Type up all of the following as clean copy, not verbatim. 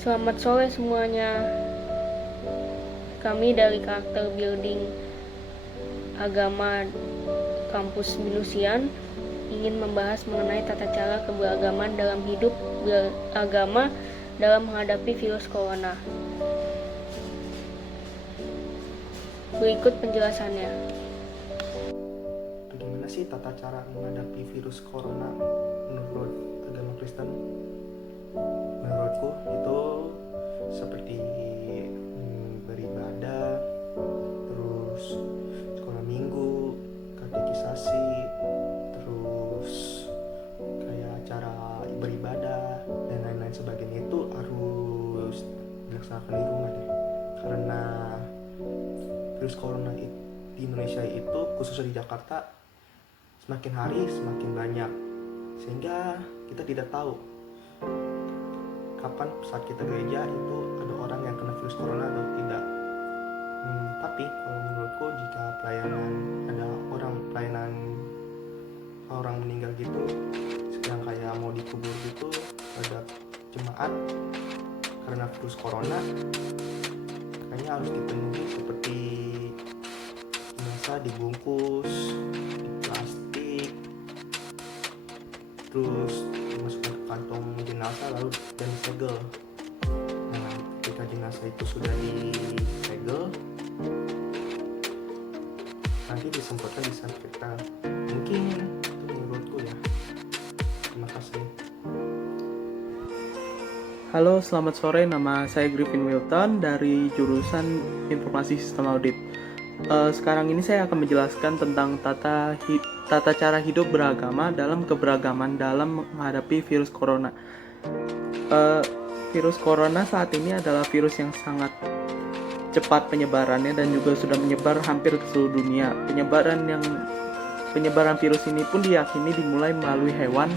Selamat sore semuanya. Kami dari karakter building agama kampus Binusian ingin membahas mengenai tata cara keberagaman dalam hidup beragama dalam menghadapi virus corona. Berikut penjelasannya. Bagaimana sih tata cara menghadapi virus corona menurut agama Kristen? Menurutku itu seperti beribadah, terus sekolah minggu, katekisasi, terus kayak cara beribadah dan lain-lain sebagainya itu harus dilaksanakan di rumah deh. Karena virus corona di Indonesia itu, khususnya di Jakarta, semakin hari semakin banyak, sehingga kita tidak tahu kapan saat kita gereja itu ada orang yang kena virus corona atau tidak. Tapi kalau menurutku, jika ada orang meninggal gitu, sedang kayak mau dikubur gitu, ada jemaat karena virus corona, kayaknya harus dipenuhi seperti jenazah dibungkus di plastik, terus dimasukkan ke kantong jenazah lalu dan disegel. Nah, ketika jenazah itu sudah disegel, nanti disemprotkan disinfektan. Mungkin itu menurutku ya. Terima kasih. Halo, selamat sore. Nama saya Griffin Wilton dari jurusan Informasi Sistem Audit. Sekarang ini saya akan menjelaskan tentang tata cara hidup beragama dalam keberagaman dalam menghadapi virus corona. Virus corona saat ini adalah virus yang sangat cepat penyebarannya dan juga sudah menyebar hampir ke seluruh dunia. Penyebaran virus ini pun diyakini dimulai melalui hewan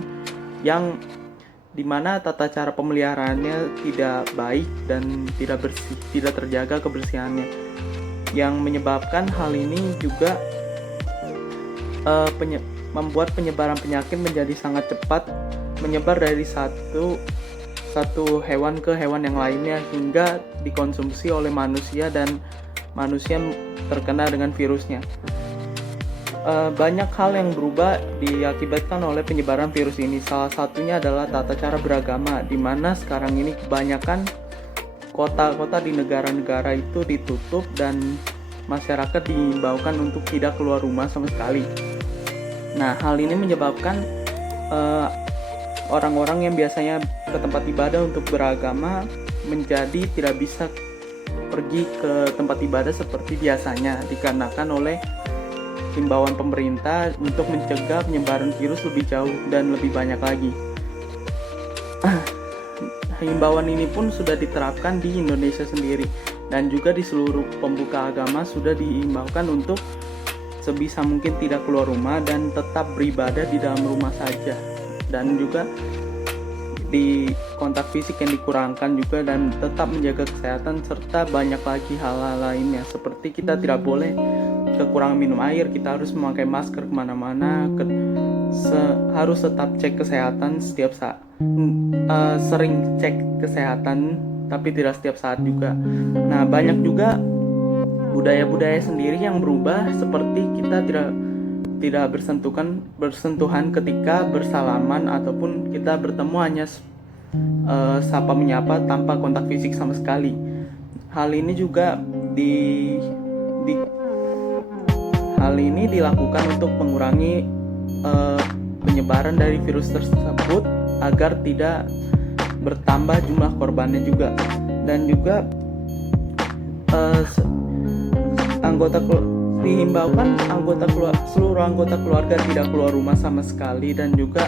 yang dimana tata cara pemeliharaannya tidak baik dan tidak bersih, tidak terjaga kebersihannya, yang menyebabkan hal ini juga membuat penyebaran penyakit menjadi sangat cepat, menyebar dari satu hewan ke hewan yang lainnya hingga dikonsumsi oleh manusia dan manusia terkena dengan virusnya. Banyak hal yang berubah diakibatkan oleh penyebaran virus ini. Salah satunya adalah tata cara beragama, di mana sekarang ini kebanyakan kota-kota di negara-negara itu ditutup dan masyarakat diimbaukan untuk tidak keluar rumah sama sekali. Nah, hal ini menyebabkan orang-orang yang biasanya ke tempat ibadah untuk beragama menjadi tidak bisa pergi ke tempat ibadah seperti biasanya, dikarenakan oleh himbauan pemerintah untuk mencegah penyebaran virus lebih jauh dan lebih banyak lagi. Himbauan ini pun sudah diterapkan di Indonesia sendiri dan juga di seluruh pembuka agama sudah diimbaukan untuk sebisa mungkin tidak keluar rumah dan tetap beribadah di dalam rumah saja, dan juga di kontak fisik yang dikurangkan juga, dan tetap menjaga kesehatan, serta banyak lagi hal-hal lainnya seperti kita tidak boleh kekurangan minum air, kita harus memakai masker kemana-mana, harus tetap cek kesehatan setiap saat, sering cek kesehatan tapi tidak setiap saat juga. Nah, banyak juga budaya-budaya sendiri yang berubah, seperti kita tidak bersentuhan ketika bersalaman ataupun kita bertemu hanya sapa menyapa tanpa kontak fisik sama sekali. Hal ini juga hal ini dilakukan untuk mengurangi penyebaran dari virus tersebut agar tidak bertambah jumlah korbannya juga, dan juga dihimbaukan seluruh anggota keluarga tidak keluar rumah sama sekali, dan juga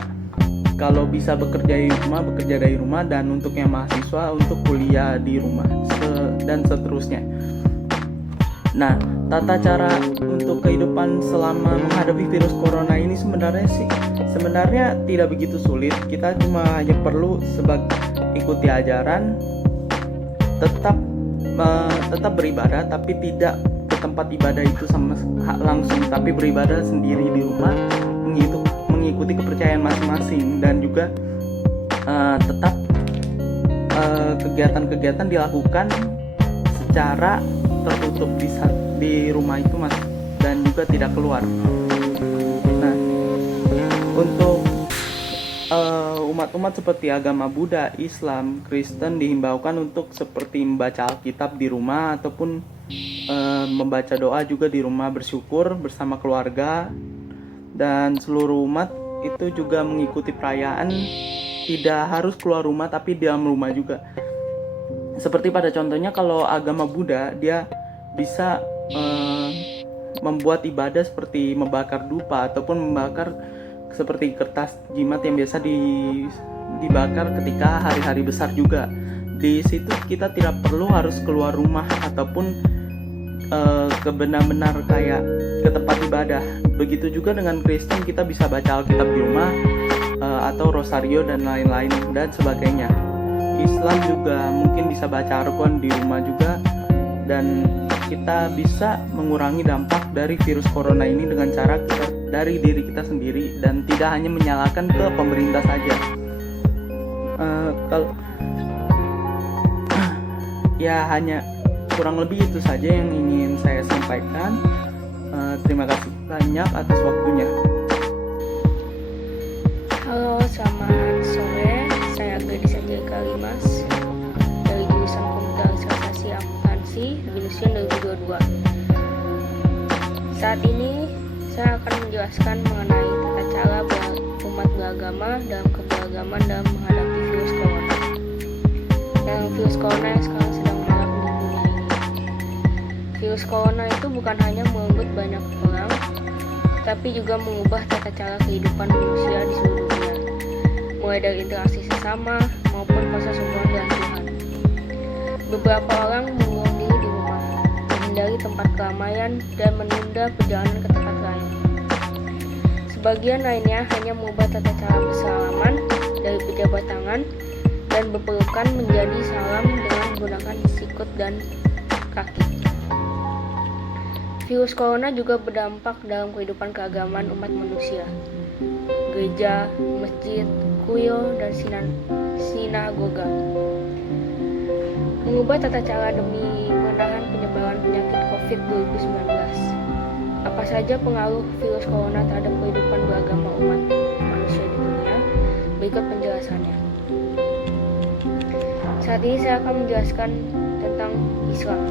kalau bisa bekerja dari rumah, dan untuk yang mahasiswa untuk kuliah di rumah dan seterusnya. Nah, tata cara untuk kehidupan selama menghadapi virus corona ini sebenarnya tidak begitu sulit. Kita cuma hanya perlu ikuti ajaran, tetap beribadah, tapi tidak ke tempat ibadah itu langsung, tapi beribadah sendiri di rumah, mengikuti kepercayaan masing-masing, dan juga tetap kegiatan-kegiatan dilakukan secara tertutup di rumah itu Mas, dan juga tidak keluar. Nah, untuk umat-umat seperti agama Buddha, Islam, Kristen dihimbaukan untuk seperti membaca Alkitab di rumah ataupun membaca doa juga di rumah, bersyukur bersama keluarga, dan seluruh umat itu juga mengikuti perayaan, tidak harus keluar rumah tapi di dalam rumah juga. Seperti pada contohnya kalau agama Buddha, dia bisa membuat ibadah seperti membakar dupa ataupun membakar seperti kertas jimat yang biasa dibakar ketika hari-hari besar juga. Di situ kita tidak perlu harus keluar rumah ataupun benar-benar kayak ke tempat ibadah. Begitu juga dengan Kristen, kita bisa baca Alkitab di rumah atau rosario dan lain-lain dan sebagainya. Islam juga mungkin bisa baca Al-Quran di rumah juga, dan kita bisa mengurangi dampak dari virus corona ini dengan cara kita dari diri kita sendiri dan tidak hanya menyalahkan ke pemerintah saja. Kalau ya hanya kurang lebih itu saja yang ingin saya sampaikan. Terima kasih banyak atas waktunya. Halo, selamat sore. Saya Gadis Angelika Limas dari jurusan Komputerisasi Akuntansi Binus 2022. Saat ini saya akan menjelaskan mengenai tata cara umat beragama dalam keberagaman dalam menghadapi virus corona. Yang virus corona yang sekarang sedang melanda di dunia ini. Virus corona itu bukan hanya merenggut banyak orang, tapi juga mengubah tata cara kehidupan manusia di seluruh dunia, mulai dari interaksi sesama maupun proses hubungan dengan Tuhan. Beberapa orang mengurung diri di rumah, menghindari tempat keramaian, dan menunda perjalanan ke tempat lain. Sebagian lainnya hanya mengubah tata cara bersalaman dari pejabat tangan dan berpelukan menjadi salam dengan menggunakan sikut dan kaki. Virus corona juga berdampak dalam kehidupan keagamaan umat manusia. Gereja, masjid, kuil, dan sinagoga mengubah tata cara demi menahan penyebaran penyakit COVID-19. Apa saja pengaruh virus corona terhadap kehidupan beragama umat manusia di dunia? Berikut penjelasannya. Saat ini saya akan menjelaskan tentang Islam.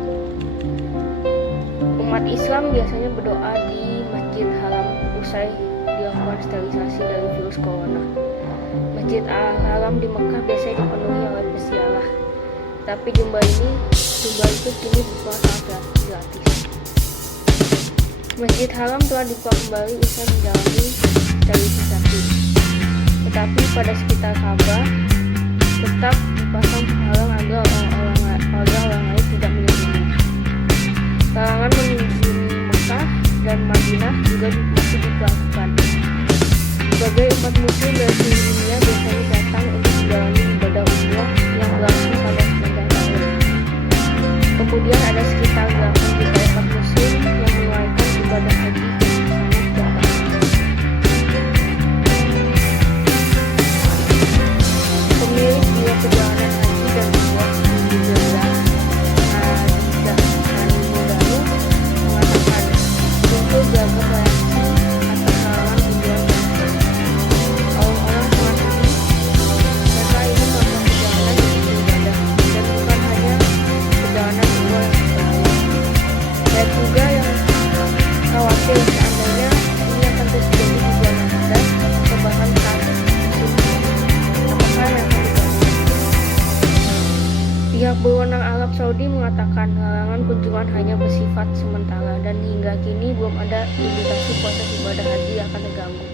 Umat Islam biasanya berdoa di Masjid Haram usai dilakukan sterilisasi dari virus corona. Masjid Al-Haram di Mekah biasanya dipenuhi oleh peziarah, tapi jumlah itu kini dibuka sangat gratis. Masjid Haram telah dibuka kembali usai menjalani sterilisasi, tetapi pada sekitar Ka'bah tetap dipasang penghalang agar orang lain tidak melindungi. Larangan mengunjungi Mekah dan Madinah juga masih diberlakukan. Sebagai umat muslim dari seluruh dunia biasanya datang untuk menjalani ibadah umroh yang berlangsung pada sepanjang tahun. Kemudian ada sekitar 8 juta umat muslim yang menunaikan ibadah haji bersama jamaah. Pemilik biaya perjalanan haji dan umroh di Jeddah mengatakan untuk jaga reaksi atas halangan tujuan tersebut. Orang-orang sangat sedih. Mereka ingin melakukan perjalanan untuk beribadah dan bukan hanya perjalanan umroh yang berbahaya. Banyak juga yang khawatir seandainya ini akan terus terjadi di bulan Ramadan atau bahkan saat musim apakah yang akan terjadi. Pihak berwenang Arab Saudi mengatakan larangan kunjungan hanya bersifat sementara dan hingga kini belum ada indikasi proses ibadah haji akan terganggu.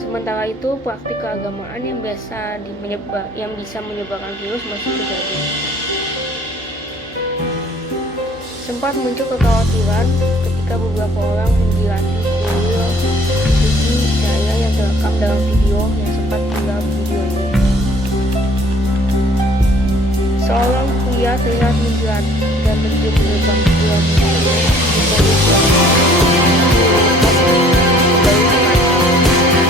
Sementara itu, praktik keagamaan yang bisa menyebarkan virus masih terjadi. Sempat muncul kekhawatiran ketika beberapa orang menjilati kuil suci Jaya yang terekam dalam video yang sempat viral video ini. Seorang pria terlihat menjilat dan mencium gerbang kuil Jaya di bawah dari tempat.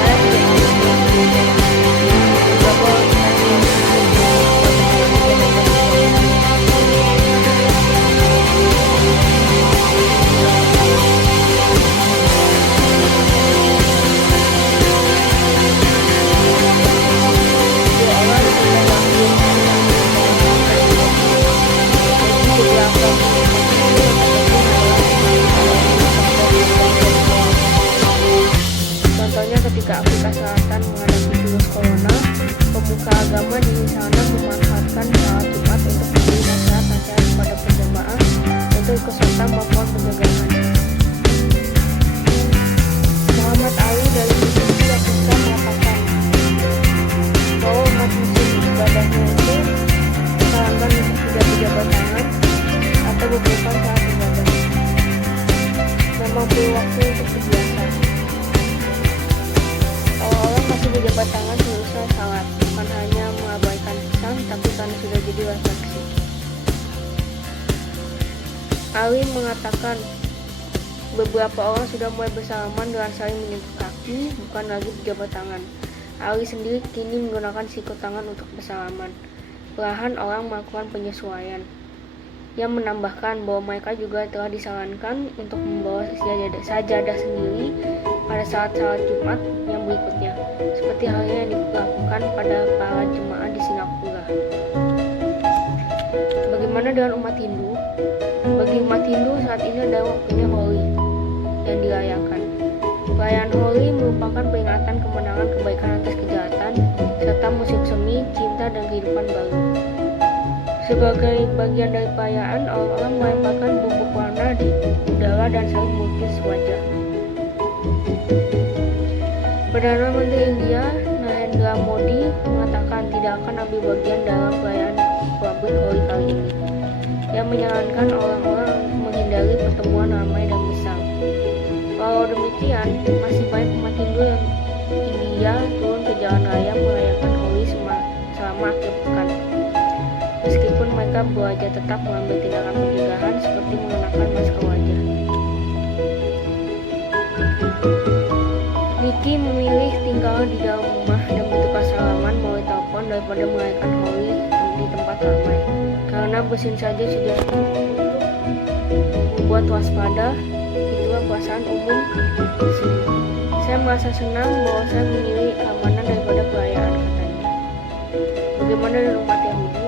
Saya tidak tahu beberapa orang yang di sana memanfaatkan salat Jumat untuk memberi nasihat-nasihat kepada penjamaah untuk ikut serta melakukan penjagaan. Muhammad Ali dari Misi Afrika mengatakan bahwa umat muslim ibadahnya itu disarankan untuk tidak berjabat tangan atau beberapa saat ibadah. Memang perlu waktu untuk terbiasa. Orang masih berjabat tangan seusai salat, bukan hanya mengabaikan pesan, tapi karena sudah jadi refleksi. Ali mengatakan beberapa orang sudah mulai bersalaman dengan saling menyentuh kaki, bukan lagi berjabat tangan. Ali sendiri kini menggunakan siku tangan untuk bersalaman. Perlahan orang melakukan penyesuaian. Yang menambahkan bahwa mereka juga telah disarankan untuk membawa sajadah sendiri pada saat salat Jumat yang berikutnya, seperti halnya yang dilakukan pada para jemaah di Singapura. Bagaimana dengan umat Hindu? Bagi umat Hindu saat ini adalah waktunya Holi yang dirayakan. Perayaan Holi merupakan peringatan kemenangan kebaikan atas kejahatan, serta musim semi, cinta, dan kehidupan baru. Sebagai bagian dari perayaan, orang-orang melemparkan bubuk warna di udara dan saling melukis wajah. Perdana Menteri India, Narendra Modi, mengatakan tidak akan ambil bagian dalam perayaan pabrik Holi kali ini. Yang menyarankan orang-orang menghindari pertemuan ramai dan besar. Walau demikian, masih banyak umat Hindu yang India turun ke jalan raya merayakan Holi selama akhir pekan. Meskipun mereka berwajah tetap mengambil tindakan pencegahan seperti mengenakan masker wajah. Niki memilih tinggal di dalam rumah dan bertukar salaman melalui telepon daripada merayakan Holi di tempat ramai. Karena bersin saja sudah cukup untuk membuat waspada. Itulah perasaan umum di sini. Saya merasa senang bahwa saya memilih keamanan daripada perayaan, katanya. Bagaimana dengan umat Yahudi?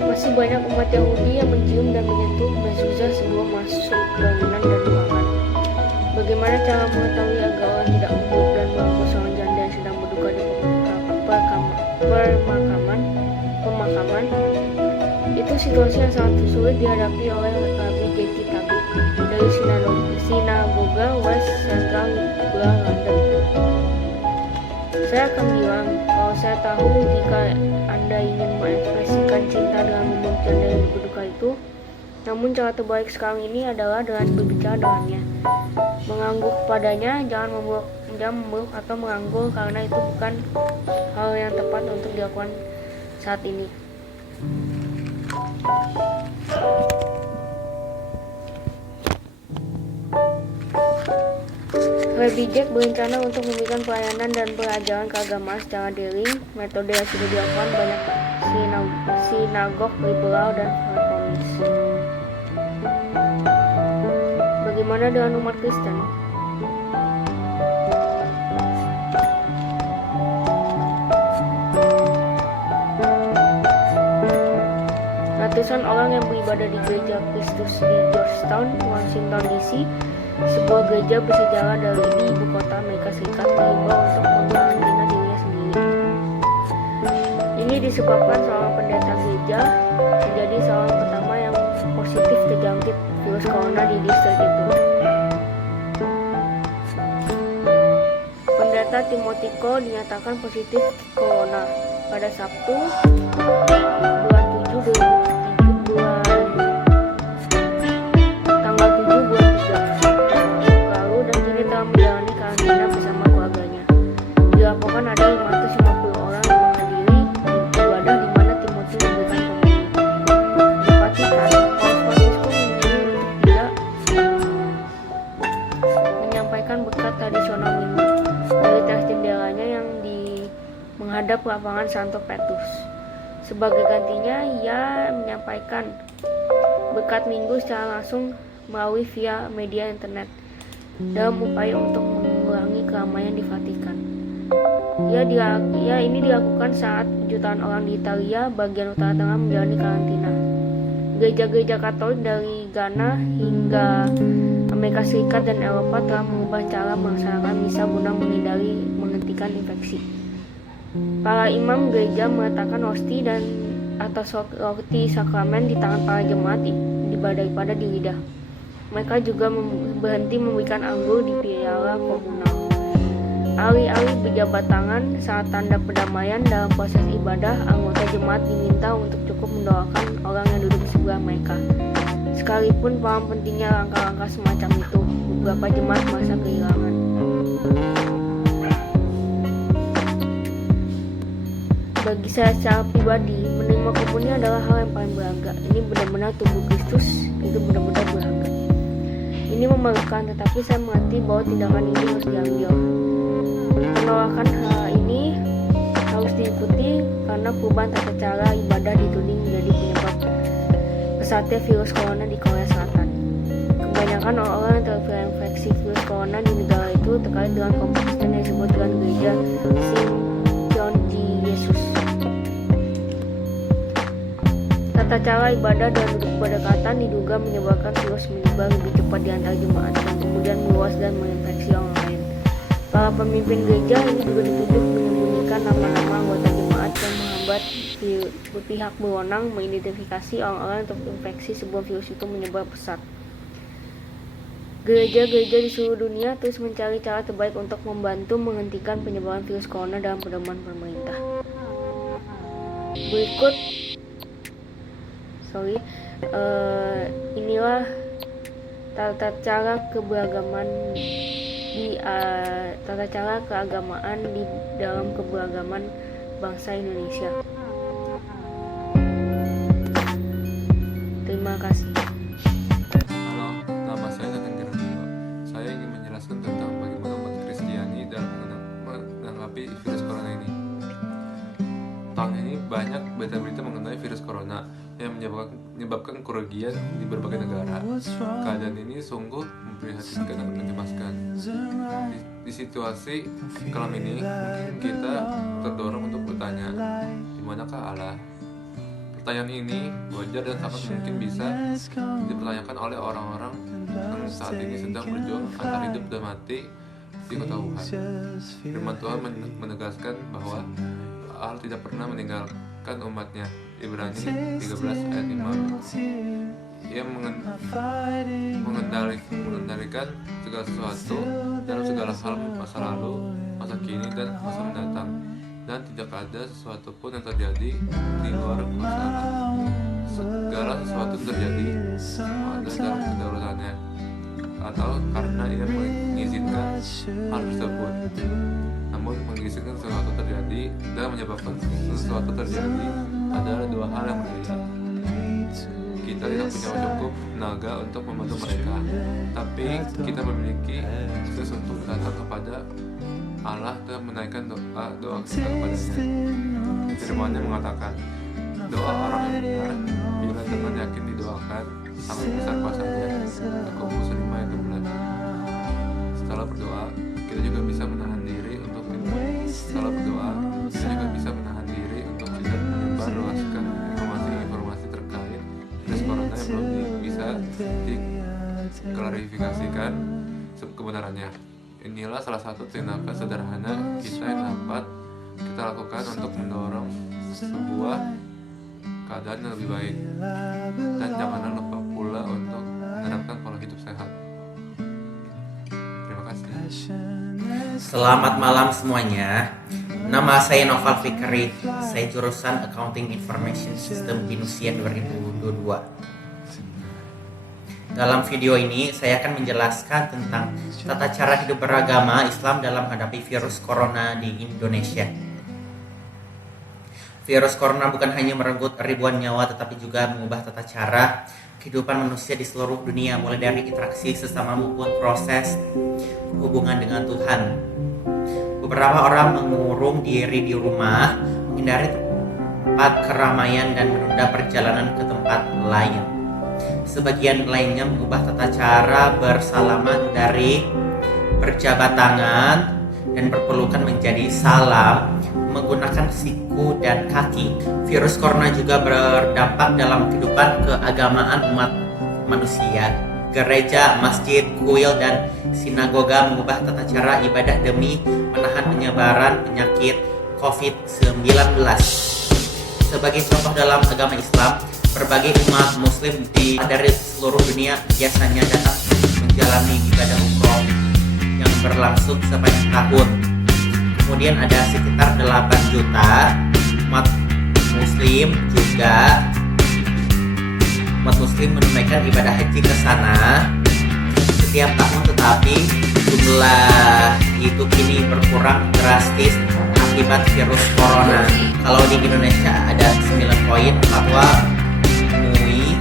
Masih banyak umat Yahudi yang mencium dan menyentuh mezuzah sebelum masuk bangunan dan ruangan. Bagaimana cara mengetahui agar orang tidak empuk dan menghapus seorang janda yang sedang berduka di pemakaman? Itu situasi yang sangat sulit dihadapi oleh Rabbi J.T. Tabi dari sinagoga West Central London. Saya akan bilang kalau saya tahu jika Anda ingin mengekspresikan cinta dengan memeluk janda yang berduka itu, namun cara terbaik sekarang ini adalah dengan berbicara dengannya. Mengangguk padanya, jangan memeluk atau mengangguk, karena itu bukan hal yang tepat untuk dilakukan saat ini. Rabbi Jack berencana untuk memberikan pelayanan dan pengajaran keagamaan secara daring, metode yang sudah dilakukan banyak sinagog liberal dan reformis. Bagaimana dengan umat Kristen? Ratusan orang yang beribadah di Gereja Kristus di Georgetown, Washington DC, sebuah gereja bersejarah dari ibu kota Amerika Serikat, diimbau untuk mengkarantina dirinya sendiri. Ini disebabkan seorang pendeta gereja menjadi seorang pertama yang positif terjangkit virus corona di distrik itu. Pendeta Timothy Cole dinyatakan positif corona pada Sabtu, bulan 7 tanggal 7 bulan 3 lalu, dan kini telah menjalani karantina bersama keluarganya. Dilaporkan ada 550 orang yang menghadiri ibadah di mana Timothy memberikan pemimpin. Di Vatikan, Paus Francisco memilih untuk tidak menyampaikan berkat tradisional minggu dari teras jendelanya yang menghadap lapangan Santo Petrus. Sebagai gantinya, ia menyampaikan berkat minggu secara langsung melalui via media internet dalam upaya untuk mengurangi keramaian di Vatikan. Ini dilakukan saat jutaan orang di Italia bagian utara tengah menjalani karantina. Gereja-gereja Katolik dari Ghana hingga Amerika Serikat dan Eropa telah mengubah cara melaksanakan misa guna menghentikan infeksi. Para imam gereja meletakkan hosti dan atau roti sakramen di tangan para jemaat daripada di lidah. Mereka juga berhenti memberikan anggur di piala komunal. Alih-alih berjabat tangan saat tanda perdamaian dalam proses ibadah, anggota jemaat diminta untuk cukup mendoakan orang yang duduk di sebelah mereka. Sekalipun paham pentingnya langkah-langkah semacam itu, beberapa jemaat merasa kehilangan. Bagi saya secara pribadi, menerima komuni adalah hal yang paling berharga. Ini benar-benar tubuh Kristus, itu benar-benar berharga. Ini memalukan, tetapi saya mengerti bahwa tindakan ini harus diambil. Penolakan hal ini harus diikuti karena perubahan tata cara ibadah dituding menjadi penyebab pesatnya virus corona di Korea Selatan. Kebanyakan orang-orang yang terinfeksi virus corona di negara itu terkait dengan kelompok Kristen yang disebut dengan gereja Shincheonji Yesus. Tata cara ibadah dan duduk berdekatan diduga menyebabkan virus menyebar lebih cepat di antara jemaat dan kemudian meluas dan menginfeksi orang lain. Para pemimpin gereja ini juga dituduh menyembunyikan nama-nama anggota jemaat yang menghambat pihak berwenang mengidentifikasi orang-orang yang terinfeksi sebelum virus itu menyebar pesat. Gereja-gereja di seluruh dunia terus mencari cara terbaik untuk membantu menghentikan penyebaran virus corona dalam pedoman pemerintah. Berikut inilah tata cara keagamaan di dalam keberagaman bangsa Indonesia. Terima kasih. Halo, nama saya Nathan Gerardo. Saya ingin menjelaskan tentang bagaimana umat Kristiani dalam menanggapi virus corona ini. Tahun ini banyak berita-berita mengenai virus corona yang menyebabkan kerugian di berbagai negara. Keadaan ini sungguh memprihatinkan dan mencemaskan. Di situasi kelam ini, mungkin kita terdorong untuk bertanya, di manakah Allah? Pertanyaan ini wajar dan sangat mungkin bisa dipertanyakan oleh orang-orang yang saat ini sedang berjuang antara hidup dan mati di kota Wuhan. Firman Tuhan menegaskan bahwa Allah tidak pernah meninggalkan umatnya. Ibrani 13 ayat 5. Ia mengendalikan segala sesuatu dalam segala hal, masa lalu, masa kini, dan masa mendatang, dan tidak ada sesuatu pun yang terjadi di luar kuasa Allah. Segala sesuatu terjadi ada dalam kedaulatannya atau karena ia mengizinkan hal tersebut. Namun mengizinkan sesuatu terjadi dan menyebabkan sesuatu terjadi adalah dua hal yang berbeda. Kita tidak punya cukup tenaga untuk membantu mereka, tapi kita memiliki akses untuk datang kepada Allah dan menaikkan doa kita kepadanya. Firman-Nya mengatakan, doa orang yang benar bila dengan yakin didoakan sangat besar kuasanya. Yakobus 5 ayat 11. Setelah berdoa, kita juga bisa menahan diri untuk Setelah berdoa, kita juga bisa menahan diri untuk tidak menyebarluaskan informasi terkait virus corona yang belum bisa diklarifikasikan kebenarannya. Inilah salah satu tindakan sederhana kita yang dapat kita lakukan untuk mendorong sebuah keadaan yang lebih baik. Dan janganlah lupa pula untuk menerapkan pola hidup sehat. Terima kasih. Selamat malam semuanya. Nama saya Noval Fikri. Saya jurusan Accounting Information System Binusia 2022. Dalam video ini saya akan menjelaskan tentang tata cara hidup beragama Islam dalam menghadapi virus corona di Indonesia. Virus corona bukan hanya merenggut ribuan nyawa, tetapi juga mengubah tata cara kehidupan manusia di seluruh dunia, mulai dari interaksi sesama maupun proses hubungan dengan Tuhan. Beberapa orang mengurung diri di rumah, menghindari tempat keramaian dan menunda perjalanan ke tempat lain. Sebagian lainnya mengubah tata cara bersalaman dari berjabat tangan dan berpelukan menjadi salam, menggunakan siku dan kaki. Virus corona juga berdampak dalam kehidupan keagamaan umat manusia. Gereja, masjid, kuil, dan sinagoga mengubah tata cara ibadah demi menahan penyebaran penyakit COVID-19. Sebagai contoh dalam agama Islam, berbagai umat muslim dari seluruh dunia biasanya datang menjalani ibadah umroh yang berlangsung sepanjang tahun. Kemudian ada sekitar 8 juta umat muslim menunaikan ibadah haji ke sana setiap tahun, tetapi jumlah itu kini berkurang drastis akibat virus corona. Kalau di Indonesia ada 9 poin fatwa MUI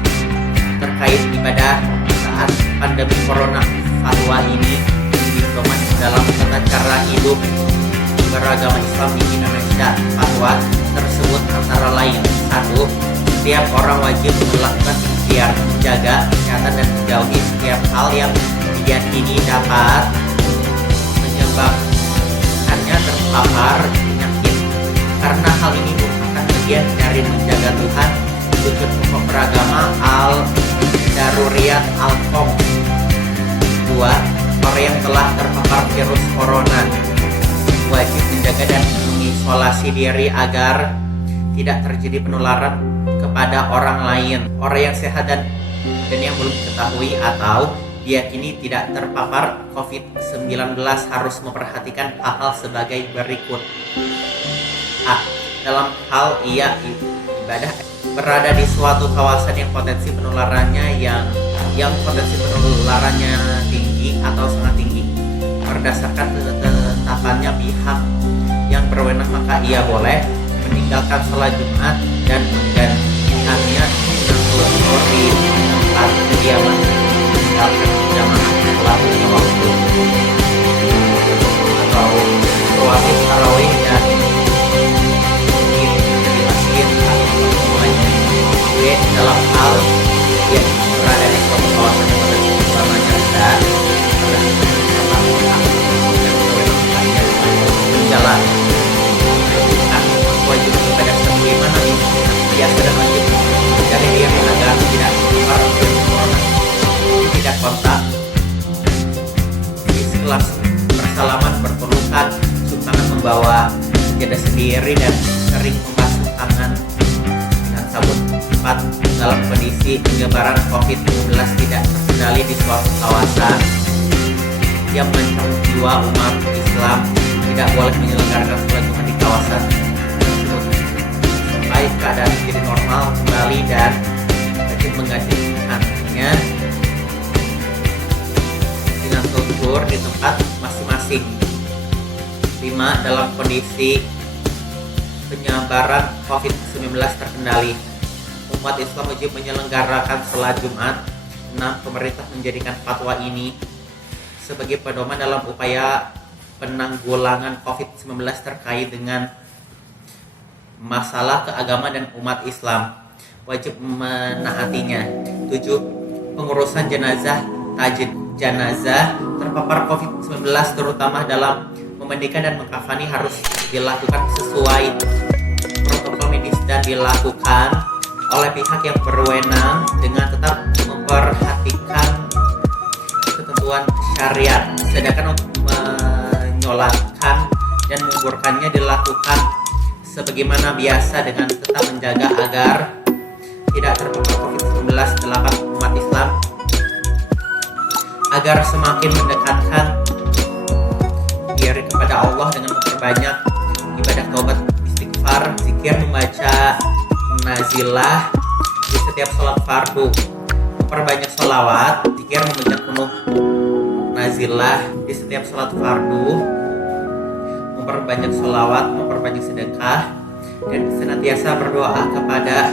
terkait ibadah saat pandemi corona. Fatwa ini dipedoman dalam tata cara hidup beragama Islam di Indonesia. Fatwa tersebut antara lain: 1. Setiap orang wajib melakukan ikhtiar menjaga kesehatan dan menjauhi setiap hal yang diyakini dapat menyebabkannya terpapar penyakit, karena hal ini merupakan bagian dari menjaga Tuhan. Wujud pokok beragama Al-Daruriyat Al-Qom. 2. Orang yang telah terpapar virus corona wajib menjaga dan mengisolasi diri agar tidak terjadi penularan kepada orang lain. Orang yang sehat dan yang belum diketahui atau diyakini tidak terpapar COVID-19 harus memperhatikan hal-hal sebagai berikut. A. Dalam hal ia ibadah berada di suatu kawasan yang potensi penularannya potensi penularannya tinggi atau sangat tinggi. Berdasarkan ketetapannya pihak yang berwenang, maka ia boleh meninggalkan sholat Jumat dan menggantikannya dengan sholat zuhur di tempat kediaman, meninggalkan jamaah sholat lima waktu atau rawatib tarawih dan di masjid atau semuanya. B. Dalam hal ia berada di suatu kawasan yang potensi penularannya rendah, berjalan wajib ibadah sebagaimana biasa dan wajib mencari diri agar tidak terpapar virus corona. Tidak kontak, ikhlas bersalaman, berpelukan, sumbangan membawa sejadah sendiri dan sering membasuh tangan dengan sabun. 4. Dalam kondisi penyebaran COVID-19 tidak terkendali di suatu kawasan yang mengancam jiwa umat Islam, tidak boleh menyelenggarakan sholat Jumat di kawasan tersebut sampai keadaan menjadi normal kembali dan wajib menggantikannya dengan sholat di tempat masing-masing. 5. Dalam kondisi penyebaran COVID-19 terkendali, umat Islam wajib menyelenggarakan sholat Jumat. 6. Pemerintah menjadikan fatwa ini sebagai pedoman dalam upaya penanggulangan COVID-19 terkait dengan masalah keagamaan dan umat Islam wajib menaatinya. 7. Pengurusan jenazah, tajdid jenazah terpapar COVID-19 terutama dalam memandikan dan mengkafani harus dilakukan sesuai protokol medis dan dilakukan oleh pihak yang berwenang dengan tetap memperhatikan ketentuan syariat. Sedangkan untuk menyolatkan dan menguburkannya dilakukan sebagaimana biasa dengan tetap menjaga agar tidak terpapar COVID-19. 8. Umat Islam agar semakin mendekatkan diri kepada Allah dengan memperbanyak ibadah taubat, istighfar, zikir, membaca nazilah di setiap sholat fardu, memperbanyak sholawat, zikir, membaca penuh nazilah di setiap sholat fardu, memperbanyak sholawat, memperbanyak sedekah, dan senantiasa berdoa kepada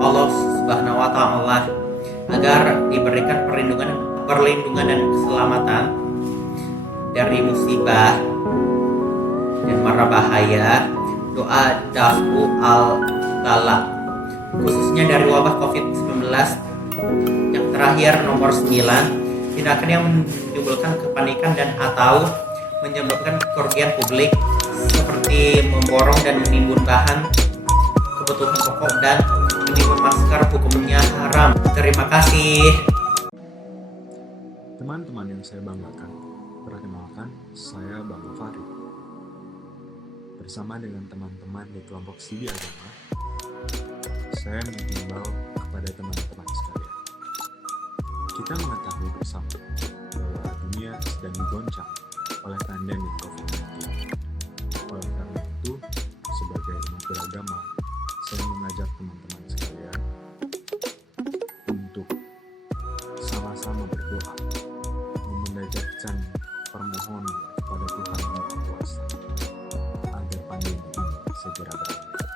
Allah Subhanahu wa Ta'ala agar diberikan perlindungan dan keselamatan dari musibah dan mara bahaya. Doa dafu al-bala khususnya dari wabah COVID-19. Yang terakhir, nomor 9, tindakan yang menimbulkan kepanikan dan atau menyebabkan kerugian publik seperti memborong dan menimbun bahan kebutuhan pokok dan menimbun masker, hukumnya haram. Terima kasih. Teman-teman yang saya banggakan, perkenalkan saya Bang Farid. bersama dengan teman-teman di kelompok studi agama, saya menghimbau kepada teman-teman sekalian. Kita mengetahui bersama bahwa dunia sedang digoncang oleh pandemi COVID-19. Oleh karena itu, sebagai umat beragama, saya mengajak teman-teman sekalian untuk sama-sama berdoa, memunajatkan permohonan kepada Tuhan Yang Maha Kuasa agar pandemi ini segera berakhir.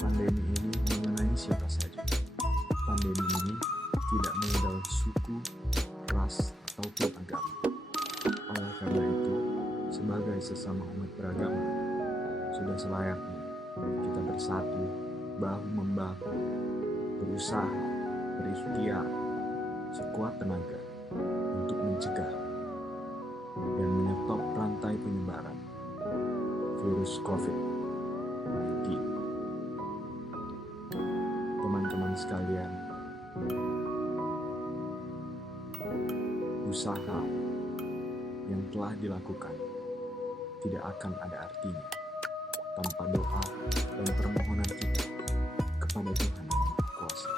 Pandemi ini mengenai siapa saja. Pandemi ini tidak mengenal suku, ras, ataupun agama. Oleh karena itu, sebagai sesama umat beragama, sudah selayaknya kita bersatu, bahu-membahu, berusaha, berikhtiar, sekuat tenaga untuk mencegah dan menyetop rantai penyebaran virus COVID-19. Teman-teman sekalian, usaha yang telah dilakukan tidak akan ada artinya tanpa doa dan permohonan kita kepada Tuhan Yang Maha Kuasa.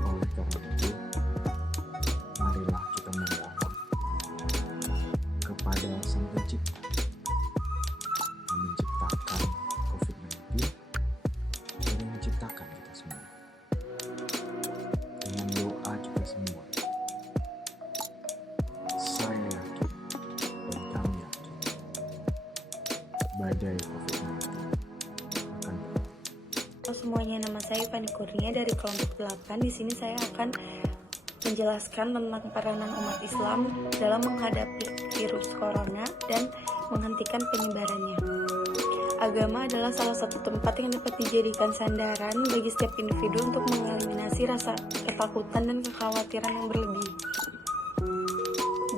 Oleh karena itu, marilah kita memohon kepada Sang Pencipta yang menciptakan COVID-19 dan yang menciptakan kita semua. Dengan doa kita semua, saya yakin dan kami yakin badai COVID-19 akan berakhir. Halo semuanya, nama saya Fani Kurnia dari kelompok 8. Di sini saya akan menjelaskan tentang peranan umat Islam dalam menghadapi virus corona dan menghentikan penyebarannya. Agama adalah salah satu tempat yang dapat dijadikan sandaran bagi setiap individu untuk mengeliminasi rasa ketakutan dan kekhawatiran yang berlebih.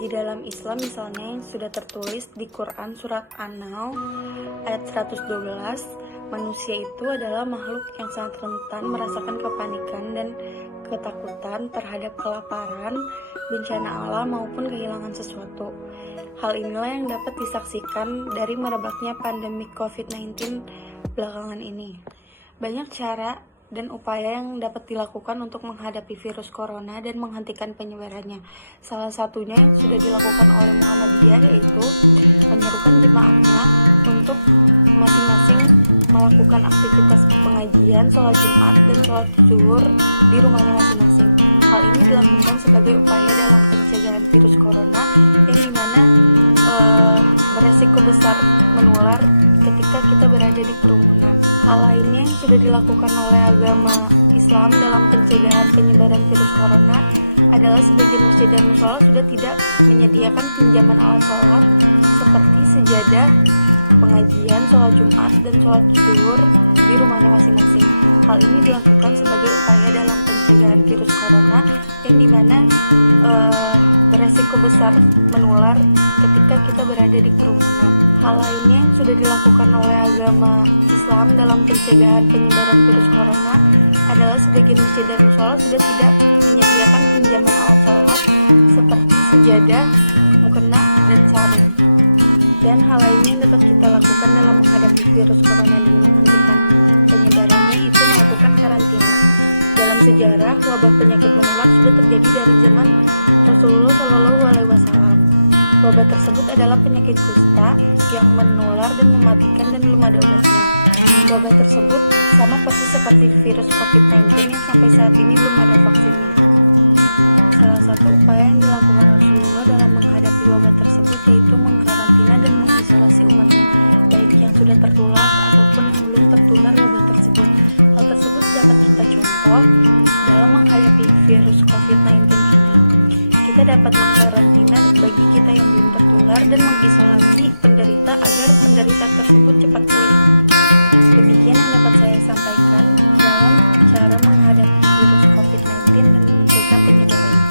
Di dalam Islam misalnya yang sudah tertulis di Quran surat An-Nahl ayat 112, manusia itu adalah makhluk yang sangat rentan merasakan kepanikan dan ketakutan terhadap kelaparan, bencana alam maupun kehilangan sesuatu. Hal inilah yang dapat disaksikan dari merebaknya pandemi COVID-19 belakangan ini. Banyak cara dan upaya yang dapat dilakukan untuk menghadapi virus corona dan menghentikan penyebarannya. Salah satunya yang sudah dilakukan oleh Muhammadiyah yaitu menyerukan jemaahnya untuk masing-masing melakukan aktivitas pengajian, sholat Jumat, dan sholat zuhur di rumahnya masing-masing. Hal ini dilakukan sebagai upaya dalam pencegahan virus corona yang dimana beresiko besar menular ketika kita berada di kerumunan. Hal lainnya yang sudah dilakukan oleh agama Islam dalam pencegahan penyebaran virus corona adalah sebagian masjid dan musola sudah tidak menyediakan pinjaman alat sholat seperti sejadah, pengajian, sholat Jumat, dan sholat zuhur di rumahnya masing-masing. Hal ini dilakukan sebagai upaya dalam pencegahan virus corona yang dimana beresiko besar menular ketika kita berada di kerumunan. Hal lainnya yang sudah dilakukan oleh agama Islam dalam pencegahan penyebaran virus corona adalah sebagian masjid dan musola sudah tidak menyediakan pinjaman alat sholat seperti sejadah, mukena, dan sarung. Dan hal lainnya yang dapat kita lakukan dalam menghadapi virus corona dan menghentikan penyebarannya itu melakukan karantina. Dalam sejarah, wabah penyakit menular sudah terjadi dari zaman Rasulullah SAW. Wabah tersebut adalah penyakit kusta yang menular dan mematikan dan belum ada obatnya. Wabah tersebut sama persis seperti virus COVID-19 yang sampai saat ini belum ada vaksinnya. Salah satu upaya yang dilakukan Rasulullah dalam menghadapi wabah tersebut yaitu mengkarantina dan mengisolasi umatnya, baik yang sudah tertular ataupun yang belum tertular wabah tersebut. Hal tersebut dapat kita contoh dalam menghadapi virus COVID-19 ini. Kita dapat mengkarantina bagi kita yang belum tertular dan mengisolasi penderita agar penderita tersebut cepat pulih. Demikian yang dapat saya sampaikan dalam cara menghadapi virus COVID-19 dan mencegah penyebarannya.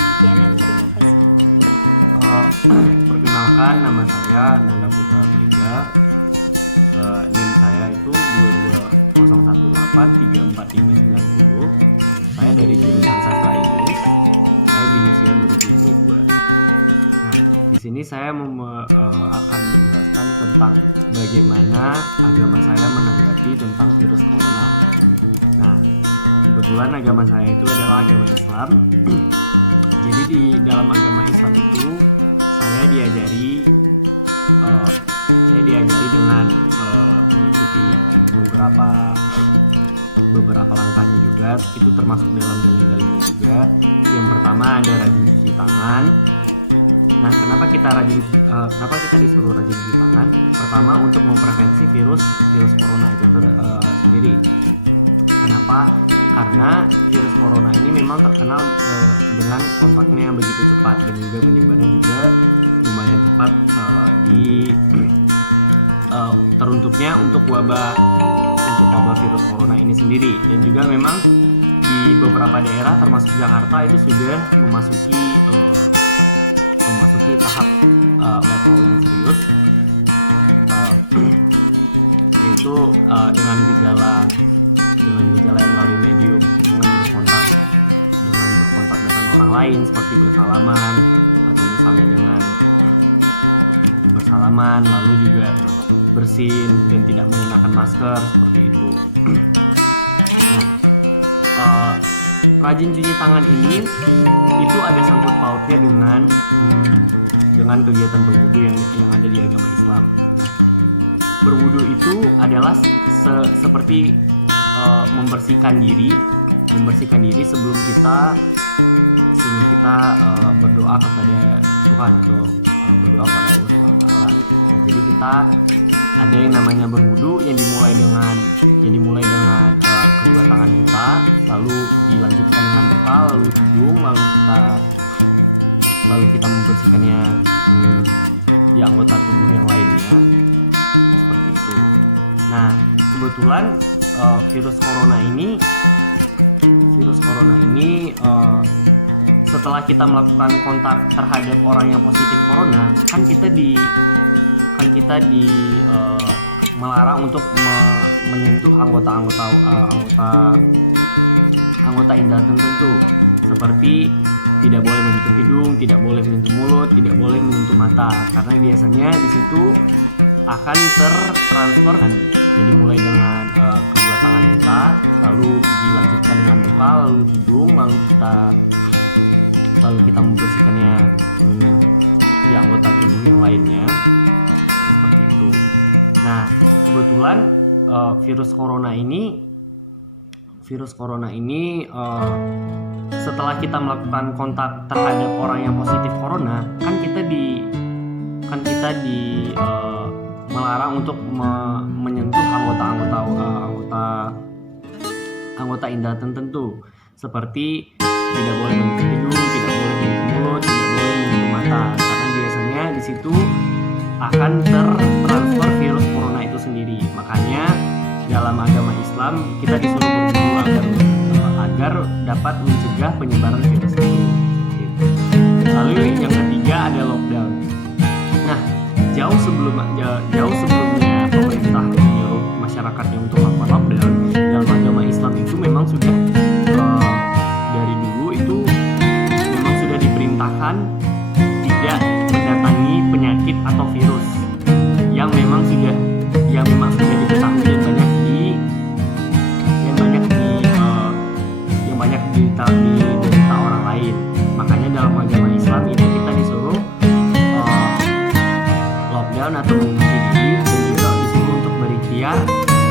Sekian dan terima kasih. Perkenalkan, nama saya Nanda Putra Mega. NIM saya itu 22018345990. Saya dari jurusan Sastra Inggris. Saya binisian 2022. Nah, di Di sini saya akan menjelaskan tentang bagaimana agama saya menanggapi tentang virus corona. Nah, kebetulan agama saya itu adalah agama Islam. Jadi di dalam agama Islam itu saya diajari dengan mengikuti beberapa langkahnya juga. Itu termasuk dalam dalil-dalilnya juga. Yang pertama ada rajin cuci tangan. Nah, kenapa kita disuruh rajin cuci tangan? Pertama, untuk memprevensi virus corona itu sendiri. Kenapa? Karena virus corona ini memang terkenal dengan kontaknya yang begitu cepat dan juga menyebarnya juga lumayan cepat teruntuknya untuk wabah virus corona ini sendiri. Dan juga memang di beberapa daerah termasuk Jakarta itu sudah memasuki tahap level yang serius, yaitu dengan gejala yang melalui medium dengan berkontak dengan orang lain seperti bersalaman, atau misalnya dengan bersalaman lalu juga bersin dan tidak menggunakan masker seperti itu. Nah, rajin cuci tangan ini itu ada sangkut pautnya dengan kegiatan berwudu yang ada di agama Islam. Nah, berwudu itu adalah seperti membersihkan diri sebelum kita berdoa kepada Tuhan atau berdoa pada Allah Subhanahu wa taala. Nah, jadi kita ada yang namanya berwudu yang dimulai dengan kedua tangan kita, lalu dilanjutkan dengan muka, lalu hidung, lalu kita membersihkannya di anggota tubuh yang lainnya, seperti itu. Nah, kebetulan virus corona ini setelah kita melakukan kontak terhadap orang yang positif corona, kan kita melarang untuk menyentuh anggota indah tertentu, seperti tidak boleh menyentuh hidung, tidak boleh menyentuh mulut, tidak boleh menyentuh mata, karena biasanya di situ akan tertransfer. Jadi mulai dengan kedua tangan kita, lalu dilanjutkan dengan muka, lalu hidung, lalu kita membersihkannya di anggota tubuh yang lainnya, seperti itu. Nah, kebetulan virus corona ini setelah kita melakukan kontak terhadap orang yang positif corona, kan kita melarang untuk menyentuh anggota indah tertentu, seperti tidak boleh menyentuh hidung, tidak boleh menyentuh mulut, tidak boleh menyentuh mata, karena biasanya di situ akan tertransfer virus corona itu sendiri. Makanya dalam agama Islam kita disuruh berwudu agar dapat mencegah penyebaran virus itu. Lalu yang ketiga ada lockdown. Nah, jauh sebelumnya pemerintah menyuruh masyarakatnya untuk melakukan lockdown, dalam agama Islam itu memang sudah dari dulu itu memang sudah diperintahkan tidak mendatangi penyakit atau virus yang memang sudah diketahui yang banyak diderita orang lain. Makanya dalam agama Islam itu kita disuruh lockdown atau mengungsi diri, dan juga disuruh untuk berikhtiar.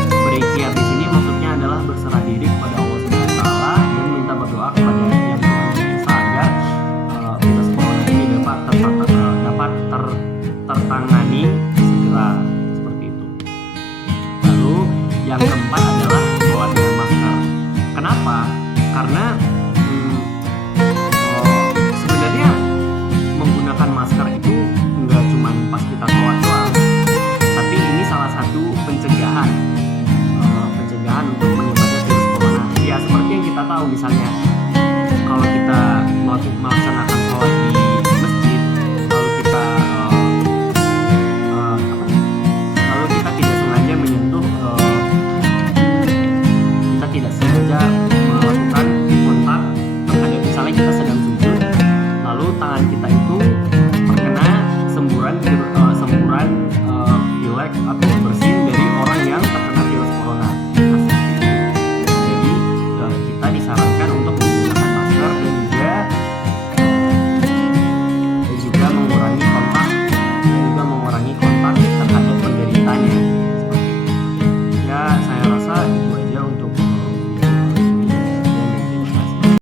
Berikhtiar di sini maksudnya adalah berserah diri kepada Allah Subhanahu wa taala dan minta berdoa kepada Yang Maha Esa agar virus corona ini dapat tertangani segera, seperti itu. Lalu yang keempat